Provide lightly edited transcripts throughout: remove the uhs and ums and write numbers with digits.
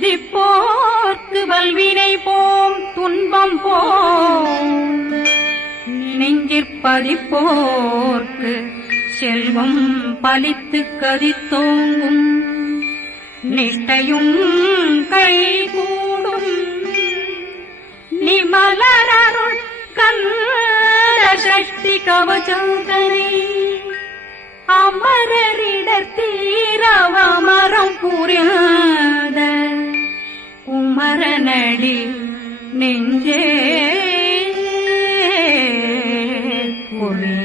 துதிப்போர்க்கு வல்வினை போம் துன்பம் போம் நெஞ்சிற்பதிப்போர்க்கு செல்வம் பலித்து கதித்தோங்கும் நிஷ்டையும் கைகூடும் நிமலரருள் கந்த சக்தி கவசந்தனை அமரரிடர் தீரவமரம் புரியாத குமரனடி நெஞ்சே பொறி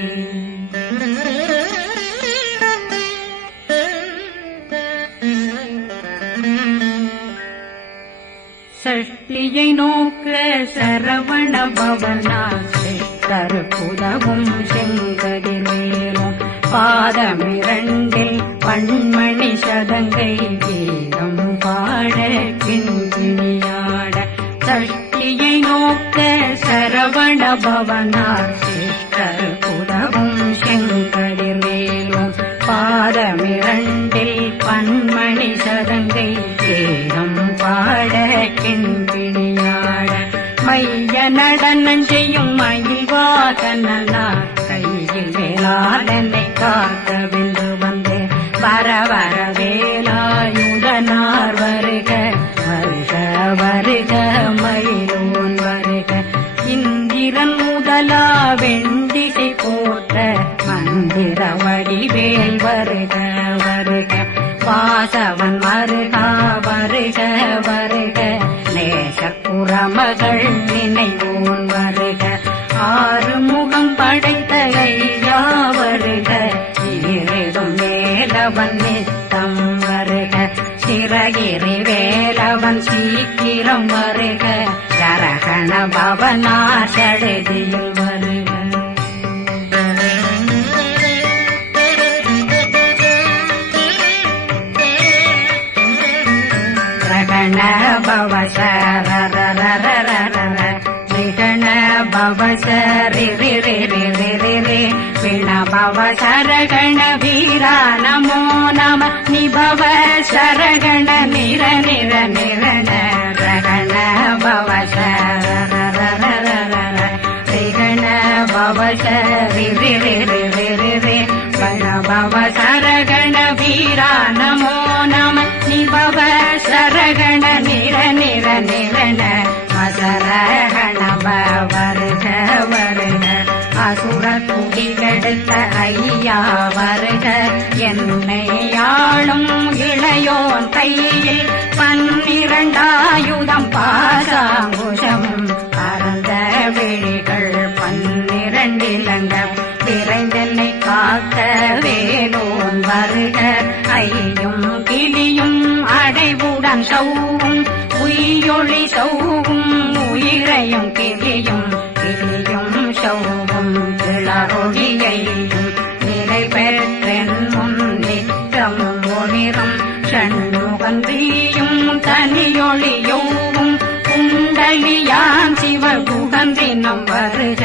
சஷ்டியை நோக்க சரவண பவனாசை கருப்புதவும் செங்கதிரேனும் பாதமிரண்டில் பண்மணி சதங்கை கீதம் பாட கிண்கிணியாட சஷ்டியை நோக்க சரவண பவனாசை கருப்புதவும் செங்கதிரேனும் பாதமிரண்டில் பண்மணி சதங்கை கீதம் பாட கிண்கிணியாட மைய நடனம் செய்யும் மயில்வாகனா கையில் வேளாளனை காக்க வென்று வந்து வர வர வேலாயுதனார் வருக வருக வருக மயிலோன் வருக இந்திரன் முதலா வெண்டிசை போற்ற மந்திர வடிவேல் வருக வருக வாசவன் வருகா வருக வருக நேசப்புறமகள் நினைவோன் வருக ஆறு முகம் படைத்த ஐயா வருக ஈரிடும் வேலவன் நித்தம் வருக சிறகிரி வேலவன் சீக்கிரம் வருக ஜரகண பவனார் சடுதியில் வருக ரகண பவசரரரரரர ரிகண பவசரி பிண பவசரகண வீரா நமோ நம நிபவ சரகண நிர நிர நிரண ரகண பவசரரரரர ரிகண பவசரி பிண பவசரகண வீரா நமோ நம நிபவ சரகண நிர நிர நிரண அசரகண வருக வருக அசுர குடிகெடுத்த ஐயா வருக என்னை ஆளும் இளையோன் கையில் 12 பாசாங்குஷம் பரந்த விழிகள் 12 இலங்கம் விரைந்தென்னை காக்க வேலோன் வருக ஐயும் கிளியும் அடைவுடன் சௌவும் உயிரொளி சௌவும் உயிரையும் கிளியும் கிளியும் சௌவும் கிளறொழியையும் நிலை பெற்றென் முன் நிற்றமும் ஒளிரும் ஷண்முகன் வீயும் தனியொளியோவும் குண்டலியான் சிவகுகந்தினம் வருக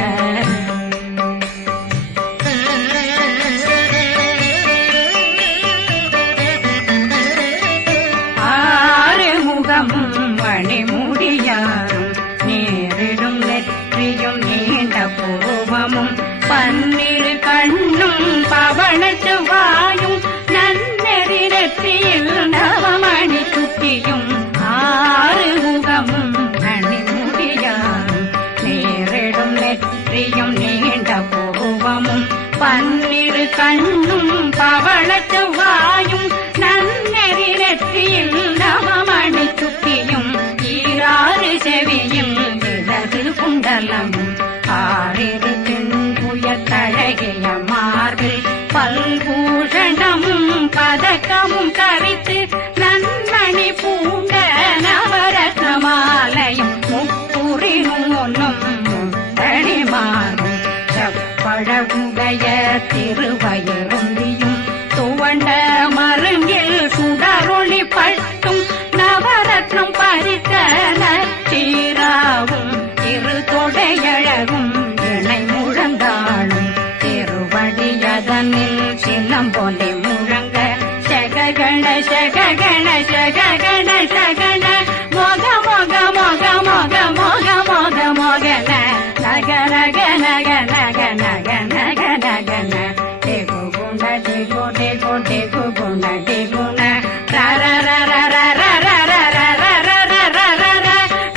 மணிமுடியாரும் நேரிடும் நெற்றியும் நீண்ட பூவமும் 12 கண்ணும் பவனத்து வாயும் நன்னெறி நெற்றியில் நவமணி சுட்டியும் 6 முகமும் மணிமுடியாரும் நேரிடும் நெற்றியும் நீண்ட பூவமும் 12 கண்ணும் பவனத்து வாயும் நன்னெறி நெற்றியில் நவமணி சுட்டியும் 6 செவியும் இடது குண்டலம் 6 தென்புய தழகிய மார்பில் பல்பூஷணமும் பதக்கமும் கரித்து நன்மணி பூண்ட நவரத்ன மாலையும் முப்புரி நூலும் முத்தணிமாரும் செப்பழகுடைய திருவயருந்தியும் துவண்ட மருங்கில் சுடரொளி பட்டும் நவரத்னம் பறித்த நச்சீராவும் திருத்தொடையழகும் இணை முழந்தாளும் திருவடியதனில் சிலம்பொலி முழங்க சககண சககண சககண சகண டிகு டிகு டிகு குண டிகுண ர ர ர ர ர ர ர ர ர ர ர ர ர ர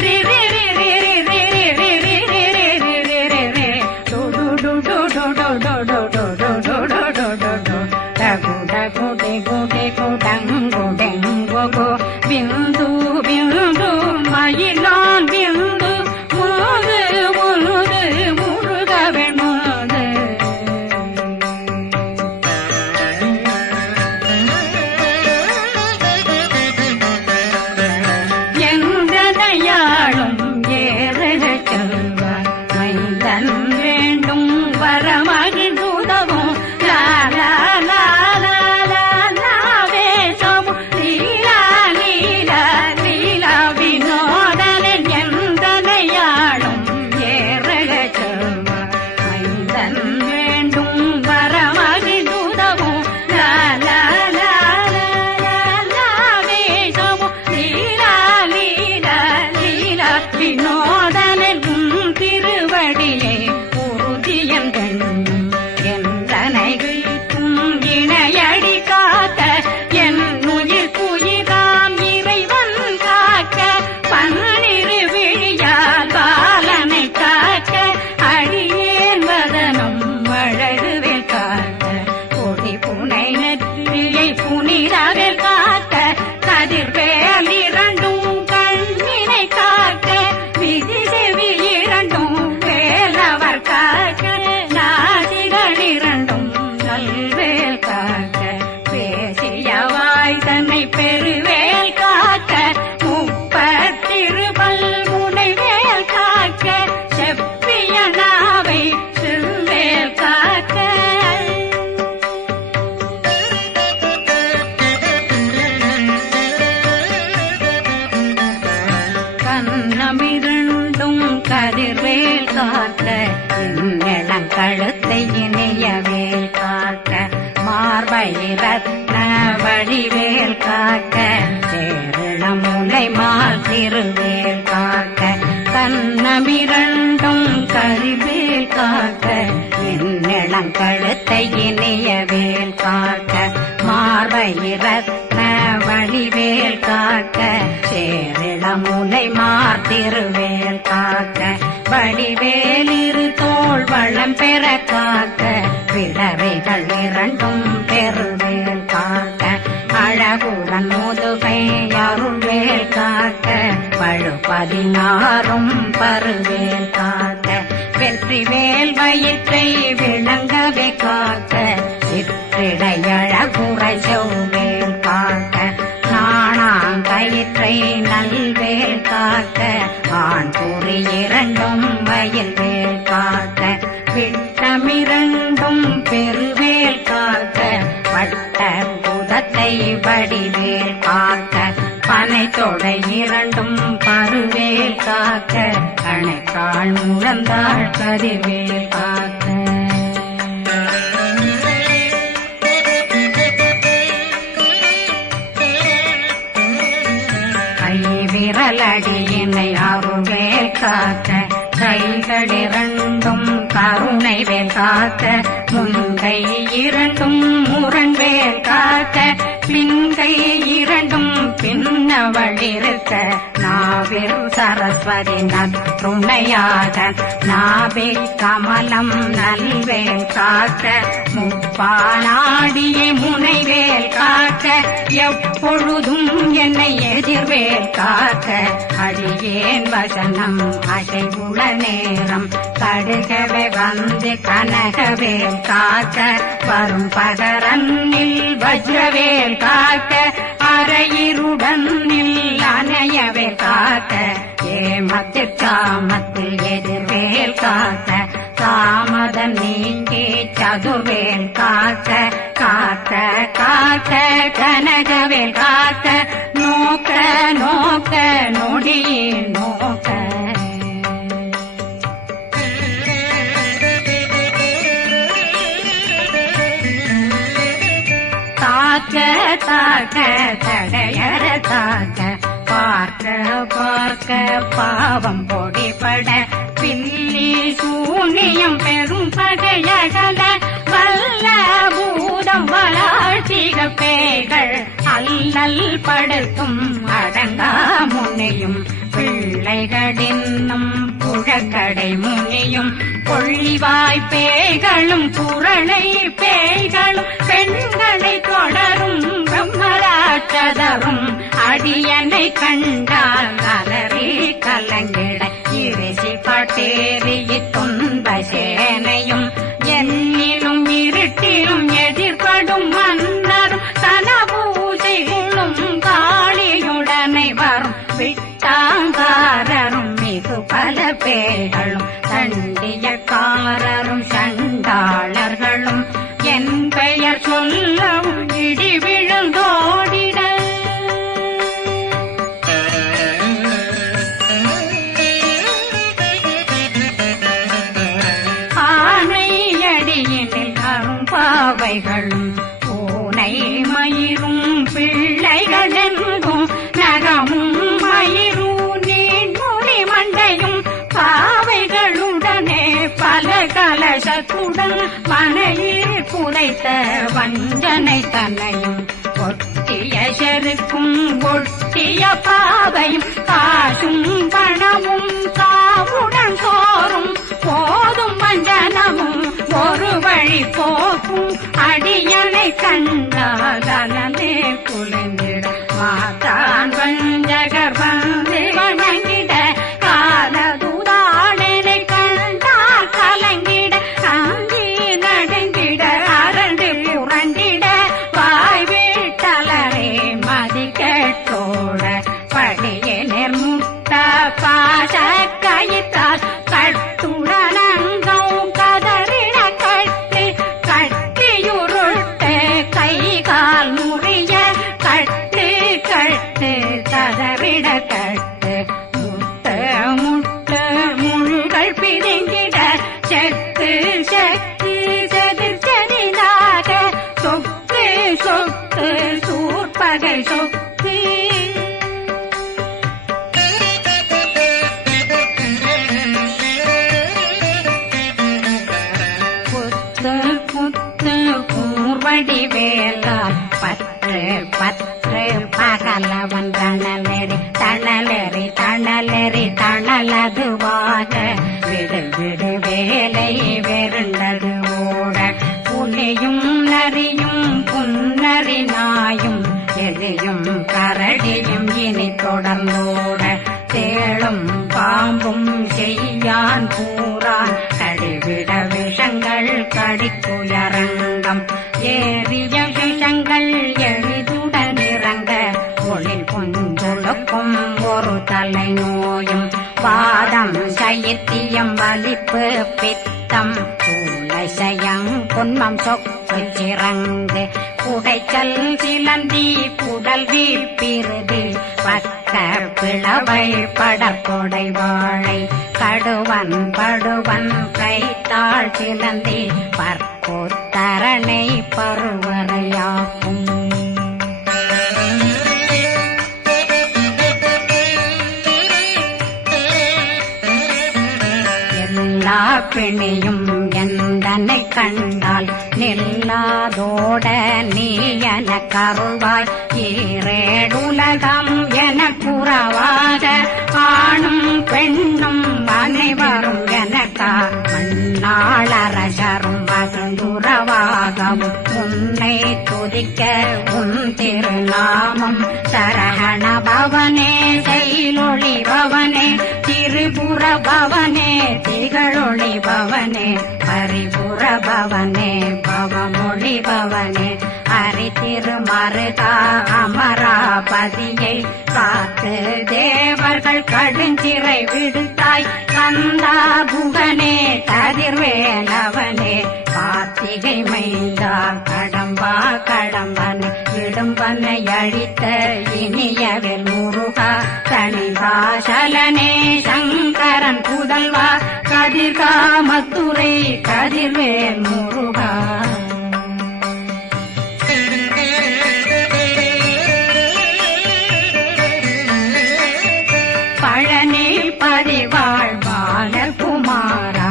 ரி ரி ரி ரி ரி ரி ரி ரி ரி ரி ரி ரி ரி ரி டு டு டு டு டு டு டு டு டு டு டு டு டு டு டகு டகு டிகு டிகு டங்கு டெங்கு கு பிந்து பிந்து மயிலான் பிந்து முழுது முழுது முழுகவே முழுது எந்தனையாளும் ஏறக செல்வார் மைந்தன் வேண்டும் வரமகிழ்ந்துதவும் லா லா லா லா லா லா வேஷமும் லீலா லீலா லீலா வினோதனன் எந்தனையாளும் ஏறக செல்வார் மைந்தன் வேண்டும் வரமகிழ்ந்துதவும் லா லா லா லா லா லா வேஷமும் லீலா லீலா லீலா வினோதனன் உன் திருவடியை உறுதியன் என்றனை வீட்டும் இணையடி காக்க என் உயிர் குயிராம் இறைவன் காக்க பன்னிரு விழியால் பாலனை காக்க அடியேன் வதனம் வழகுவேல் காக்க கொடி புனை நெற்றியை புனிதவேல் காக்க கதிர்வேல் இரண்டும் கண்ணினை காக்க விதி செவி இரண்டும் வேலவர் காக்க நாசிகள் இரண்டும் நல்வேல் காக்க பேசியவாய் தன்னை பெருவேல் காக்க முப்பத்திருபல் முனைவேல் காக்க செப்பிய நாவை செவ்வேல் காக்க கண்ணமிரண்டும் கதிர்வேல் காக்க இளங்கழுத்தை இணையவேல் காக்க மார்பை ரத்ன வடிவேல் காக்க சேரண முலை மால் திருவேல் காக்க கண்ணமிரண்டும் கதிர்வேல் காக்க இளங்கழுத்தை இணையவேல் காக்க மார்பை ரத்ன வடிவேல் காக்க சேரண முலை மார் திருவேல் காக்க வடிவேல் இரு தோள் வளம் பெற காக்க பிறவைகள் இரண்டும் பெருவேல் காக்க அழகுடன் முதுகை அருள்வேல் காக்க பழு 16 பருவேல் காக்க வெற்றிவேல் வயிற்றை விளங்கவே காக்க சிற்றிடையழகுரை செவ்வேல் காக்க நாணாங்கயிற்றை நல்வேல் காக்க ஆண் குறி இரண்டும் வயல்வேல் காக்க விட்டமிரண்டும் பெருவேல் காக்க வட்ட புதத்தை வடிவேல் காக்க பனை தொடை இரண்டும் பருவேல் காக்க அணைக்கால் முழந்தாள் கதிர்வேல் காக்க விரலடியினை அருள்வேல் காக்க கைகள் இரண்டும் கருணை வேல் காக்க முன்கை இரண்டும் முரண்வேல் காக்க பின்கை இரண்டும் பின்னவளிருக்க நாவில் சரஸ்வதி நற்றுணையாக நாவே கமலம் நல்வேல் காக்க முப்பானாடியை முனைவேல் காக்க எப்பொழுதும் என்னை எதிர்வேல் காக்க அடியேன் வசனம் அசைவுள நேரம் கடுகவே வந்து கனகவேல் காக்க வரும் பகரன்னில் வஜ்ரவேல் காக்க அரையிருடன் அணையவே காக்க ஏமத்தில் காமத்தில் எதிர்வேல் காக்க தாமத நீங்கி சதுர்வேல் காக்க காக்க காக்க கனகவேல் காக்க நோக்க நோக்க நொடியே நோக்க தாக்க தாக்க தடையற தாக்க பார்க்க பார்க்க பாவம் பொடிபட பில்லி சூனியம் பெரும் பகையகல வல்ல பூதம் அல்லல் படுத்தும் அடங்கா முனையும் பிள்ளைகளின்னும் புழக்கடை முனியும் கொள்ளிவாய் பேய்களும் குரளை பேய்களும் பெண்களை தொடரும் பிரம்மராட்சதரும் அடியனை கண்டால் அலறி கலங்கிட இரிசி பட்டேறிய துன்ப சேனையும் என்னிலும் இருட்டிலும் எதிர்படும் மன்னரும் தனபூஜைகளும் காளியுடனை வரும் விட்டாங்காரரும் மிகு பல பேர்களும் தண்டியக்காரரும் சண்டாளர்களும் என் பெயர் சொல்லவும் இடி விழுந்தோடிட ஆனையடியினில் அரும்பாவைகளும் பூனை மயிரும் பிள்ளைகளெங்கும் நகமும் மயிரும் நீண்முடி மண்டையும் பாவைகளுடனே பல கலசத்துடன் மனையில் புதைத்த வஞ்சனை தன்னையும் ஒட்டிய செருக்கும் ஒட்டிய பாவையும் காசும் பணமும் காவுடன் சோறும் போதும் வஞ்சனமும் ஒரு வழி போக்கும் அடியனை கண்டாலே குளிர்ந்திட மாத்தான் வஞ்சகர் வந்து வணங்கிட காலதுதாடனை கண்டால் கலங்கிட அங்கி நடுங்கிட அரண்டு புரண்டிட வாய் வீட்டலரே மதி கேட்டோட படியே நிர்முட்ட பாச கயிற்றால் கட்டுடனங்கும் கதறிட கட்டு கட்டியுருட்டு கை கால் முறிய கட்டு கட்டு கதறிட கட்டு முட்டு முட்டு முள்கள் பிதுங்கிட செக்கு செக்கு செதிர் செதிலாக சொக்கு சொக்கு சூர்பகை சொக்கு புத்து புத்து கூர்வடி வேலால் பற்று பற்று பகலவன் தணலெறி தணலெறி தணலெறி தணலதுவாக விடு விடு வேலை வெருண்டது ஓட புலியும் நரியும் புன்னரி நாயும் எலியும் கரடியும் இனி தொடர்ந்தோட தேளும் பாம்பும் செய்யான் பூரான் கடிவிட விஷங்கள் கடிக்குயரங்கம் ஏறிய விஷங்கள் எளிதுடன் இறங்க ஒளில் புஞ்சுழுக்கும் ஒரு தலை நோயும் பாதம் சைத்தியம் வலிப்பு பித்தம் சூளைசயம் புன்மம் சொக்கு சிறங்கு குடைச்சல் சிலந்தி குடல் வீப்பிருதி பக்க பிளவை படற்கொடை வாழை கடுவன் படுவன் கைத்தாள் சிலந்தி பற்போத்தரணை பருவரையாக்கும் எல்லா பிணியும் எந்தனை கண்டால் நில்லாதோட நீ என கருள்வாய் ஈரேடுலகம் என குறவாக ஆணும் பெண்ணும் அனைவரும் எனக்கா மண்ணாளரசரும் மகந்துறவாகவும் உன்னை துதிக்க உன் திருநாமம் சரகண பவனே செயலொளி பவனே திரிபுர பவனே திகழொளி பவனே பரிபுர பவனே பவமொழி பவனே ஹரி திருமருகா அமராபதியை காத்து தேவர்கள் கடுஞ்சிறை விடுத்தாய் கந்தா குகனே கதிர்வேலவனே கார்த்திகை மைந்தா கடம்பா கடம்பனை இடும்பனை அழித்த இனியவில் முருகா தனிபாசலனே சங்கரன் புதல்வா கதிர்காமத்துறை கதிர்வேல் முருகா பழனி பதிவாழ் பாலர் குமாரா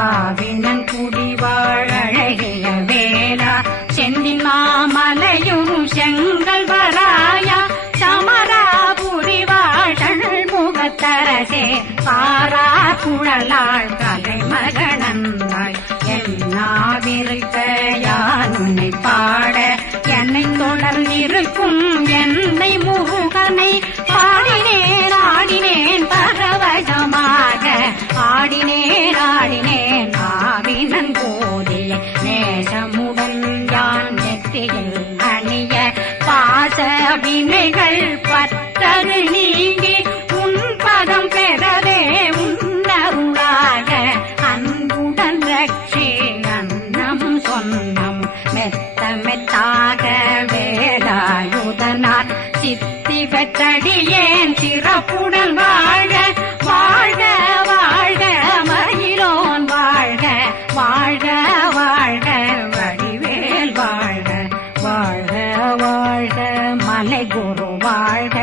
ஆவினன் குடிவாழ் அழகிய வேலா செந்தில் மாமலையும் செங்கல் வரா அரசே காரா குழலாள் கலைமகனந்தாய் என்னாவிருக்க யான் உன்னை பாட என்னை தொடர்ந்திருக்கும் என்னை முருகனை பாடினேன் ஆடினேன் பரவசமாக ஆடினேன் ஆவினன் போதிய நேசமுடன் யான் நெற்றியில் அணிய பாச வினைகள் பற்றரு நீங்கி உன் பதம் பெறவே உன்னருளாக அன்புடன் ரட்சி அன்னம் சொன்னம் மெத்த மெத்தாக வேலாயுதனார் சித்தி பெற்றடியேன் சிறப்புடன் வாழ்க வாழ்க வாழ்க மயிலோன் வாழ்க வாழ்க வாழ்க வடிவேல் வாழ்க வாழ்க வாழ்க மலை குரு வாழ்க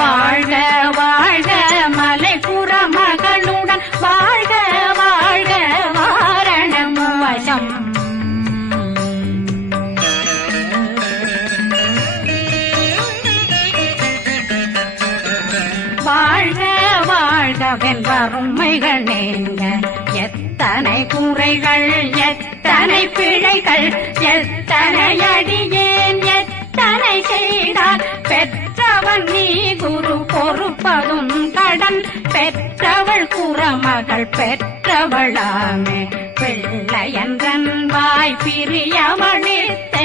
வாழ்க வாழ்க மலை குறமகனுடன் வாழ்க வாழ்க வாரணம் வசம் வாழ்க வாழ்க வெண்பருமைகள் நீங்க எத்தனை குறைகள் எத்தனை பிழைகள் எத்தனை அடியேன் எத்தனை செய்தால் பெற்றவன் நீ குரு பொறுப்பதும் கடன் பெற்றவள் குறமகள் பெற்றவளாமே பிள்ளையன்றன் வாய் பிரியவழித்த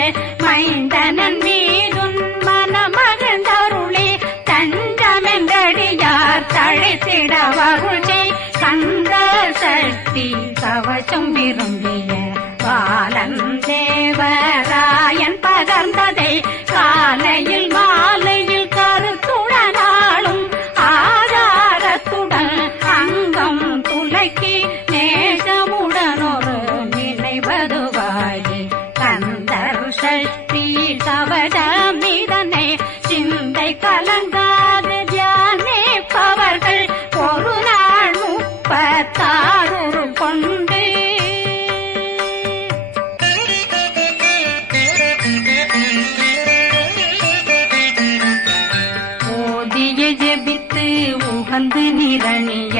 மைந்தனன் மீதுன் மனமகந்தருளி தஞ்சமென்றடியார் தழைத்திட வருளை கந்த சக்தி கவசம் விரும்பிய பாலன் தேவராயன் பகர்ந்ததை காலையில் மாலையில் கருத்துடனாலும் ஆதாரத்துடன் அங்கம் துலக்கி நேசமுடனொரு நினைவதுவாகி கந்தர் சக்தி கவசமிதனை சிந்தை கலங்காது தியானிப்பவர்கள் ஒரு நாள் 36 கொண்டு ஓதிய ஜெபித்து உகந்து நிரணிய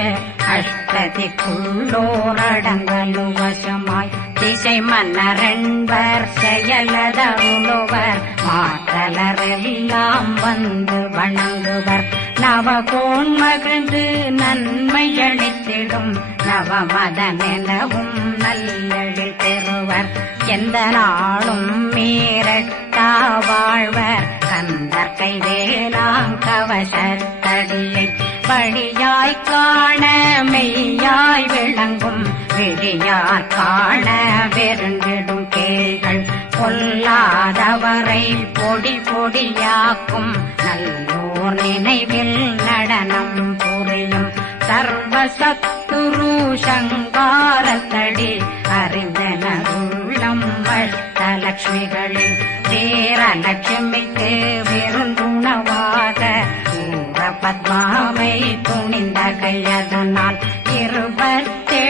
அஷ்டதிக்குள்ளோரடங்கலு வசமாய் திசை மன்னரன்பர் செயலதருளுவர் மாற்றலரெல்லாம் வந்து வணங்குவர் நவகோன் மகிழ்ந்து நன்மையளித்திடும் நவமதனெனவும் நல்லெழில் பெறுவர் எந்த நாளும் மீறட்டா வாழ்வர் கந்தர் கைவேலாம் கவசத்தடியை வழியாய் காண மெய்யாய் விளங்கும் விழியார் காண வெருண்டிடும் கேள்கள் பொல்லாதவரை பொடி பொடியாக்கும் நல்லோர் நினைவில் நடனம் புரியும் சர்வசத்துரு சங்காரத்தடி அறிந்தனருள்ளம் அஷ்டலட்சுமிகளில் சேரலட்சுமிக்கு விருந்துணவாக பத்மாவை துணிந்த கையதனால் 27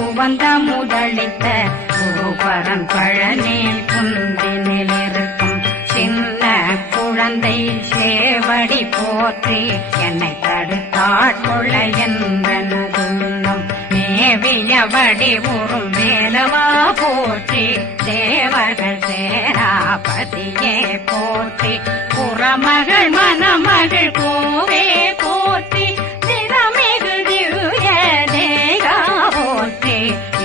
உவந்த முதலித்த குருபரன் பழனி குந்தினில் இருக்கும் சின்ன குழந்தை சேவடி போற்றி என்னை தடுத்தாட்கொள்ள என்பனதுன்னும் மேவியபடி உறும் வேலவா போற்றி தேவர்கள் சேராபதியே போற்றி புறமகள் மணமகள் கோவே போற்றி திறமிகு திவ்ய தேகா போற்றி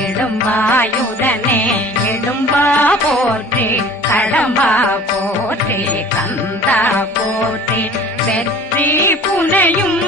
இடும்பாயுதனே இடும்பா போற்றி கடம்பா போற்றி கந்தா போற்றி வெற்றி புனையும்